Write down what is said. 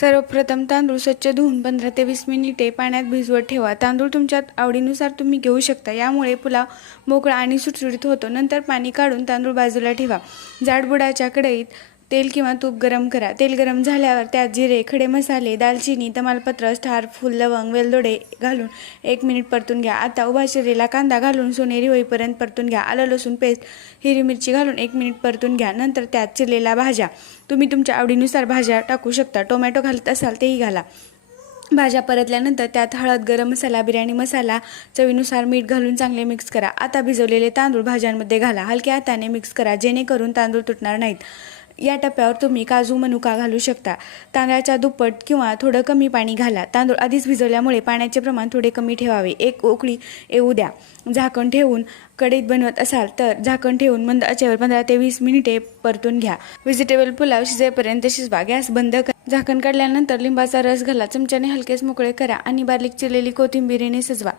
सर्वप्रथम तांदूळ स्वच्छ धुवून 15 ते 20 मिनिटे पाण्यात भिजवत ठेवा। तांदूळ तुमच्या आवडीनुसार तुम्ही घेऊ शकता, यामुळे पुलाव मोकळा आणि सुटसुटीत होतो। नंतर पाणी काढून तांदूळ बाजूला ठेवा। जाडबुडाच्या कढईत तेल किंवा तूप गरम करा। तेल गरम झाल्यावर त्यात जिरे, खडे मसाले, दालचिनी, तमालपत्र, स्टार, फूल, लवंग, वेलदोडे घालून 1 मिनिट परतून घ्या। आता उभा चिरलेला कांदा घालून सोनेरी होईपर्यंत परतून घ्या। आलं लसूण पेस्ट, हिरवी मिरची घालून 1 मिनिट परतून घ्या। नंतर त्यात चिरलेल्या भाज्या, तुम्ही तुमच्या आवडीनुसार भाज्या टाकू शकता, टोमॅटो घालत असाल तेही घाला। भाज्या परतल्यानंतर त्यात हळद, गरम मसाला, बिर्याणी मसाला, चवीनुसार मीठ घालून चांगले मिक्स करा। आता भिजवलेले तांदूळ भाज्यांमध्ये घाला, हलक्या हाताने मिक्स करा जेणेकरून तांदूळ तुटणार नाहीत। या टप्प्यावर तुम्ही काजू, मनुका घालू शकता। तांदळाच्या दुप्पट किंवा थोडं कमी पाणी घाला। तांदूळ आधीच भिजवल्यामुळे पाण्याचे प्रमाण थोडे कमी ठेवावे। एक उकळी येऊ द्या। झाकण ठेवून कढईत बनवत असाल तर झाकण ठेवून मंद आचेवर 15 ते 20 मिनिटे परतून घ्या। व्हेजिटेबल पुलाव शिजेपर्यंत शिजवा। गॅस बंद करा। झाकण काढल्यानंतर लिंबाचा रस घाला, चमच्याने हलकेच मोकळे करा आणि बारीक चिरलेली कोथिंबीरीने सजवा।